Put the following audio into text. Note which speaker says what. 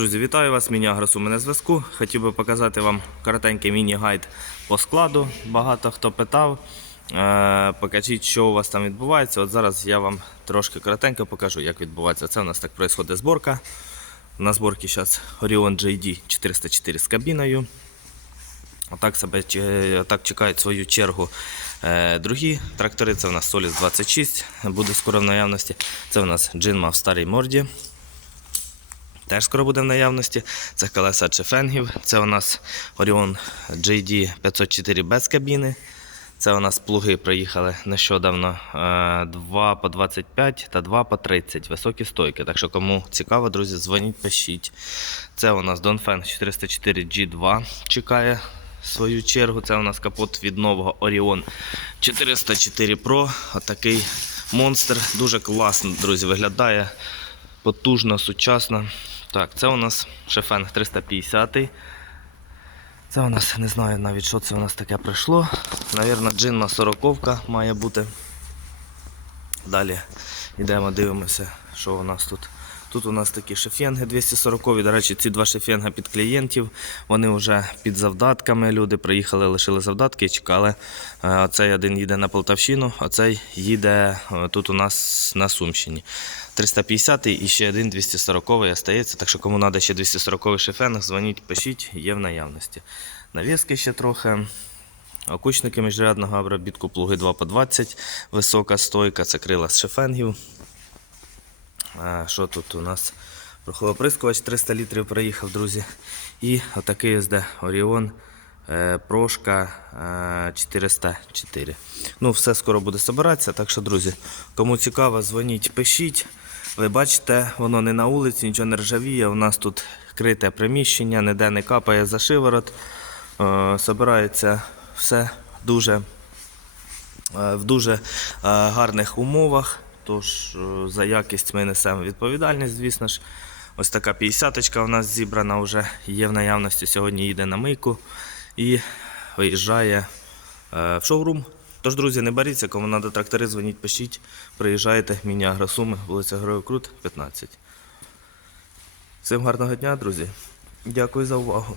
Speaker 1: Друзі, вітаю вас, міні Агросу на зв'язку. Хотів би показати вам коротенький міні-гайд по складу. Багато хто питав. Е, покажіть, що у вас там відбувається. От зараз я вам трошки коротенько покажу, як відбувається. Це у нас так відбувається зборка. На зборці зараз Orion JD 404 з кабіною. Отак, себе, отак чекають свою чергу е, другі трактори. Це у нас Solis 26, буде скоро в наявності. Це у нас Джинма в старій морді. Теж скоро буде в наявності. Це колеса Чефенгів. Це у нас Orion JD 504 без кабіни. Це у нас плуги проїхали нещодавно 2 по 25 та 2 по 30. Високі стойки. Так що кому цікаво, друзі, дзвоніть, пишіть. Це у нас Dongfeng 404 G2 чекає свою чергу. Це у нас капот від нового Orion 404 Pro. Отакий монстр. Дуже класно, друзі, виглядає потужно, сучасно. Так, це у нас шефен 350. Це у нас, не знаю навіть, що це у нас таке прийшло. Навірно, джинна 40 має бути. Далі йдемо, дивимося, що у нас тут. Тут у нас такі шефенги 240. До речі, ці два шефенга під клієнтів. Вони вже під завдатками. Люди приїхали, лишили завдатки і чекали. Е, Оцей один їде на Полтавщину, а цей їде е, тут у нас на Сумщині. 350 і ще один 240 остається. Так що кому треба ще 240 шефенг, дзвоніть, пишіть, є в наявності. Навіски ще трохи. Окучники міжрядного обробітку плуги 2 по 20, висока стойка, це крила з шефенгів. А, Що тут у нас? Прохолоприскувач 300 літрів проїхав, друзі. І отакий СД Оріон е, Прошка е, 404. Ну, все скоро буде збиратися. Так що, друзі, кому цікаво, дзвоніть, пишіть. Ви бачите, воно не на вулиці, нічого не ржавіє. У нас тут крите приміщення, ніде не капає за шиворот. Е, Собирається все дуже е, в дуже е, гарних умовах. Тож е, за якість ми несемо відповідальність, звісно ж. Ось така 50-ка у нас зібрана вже є в наявності. Сьогодні їде на мийку і виїжджає е, в шоурум. Тож, друзі, не боріться, кому треба трактори, дзвоніть, пишіть, приїжджайте, міні-агросуми, вулиця Героїв Крут, 15. Всім гарного дня, друзі. Дякую за увагу.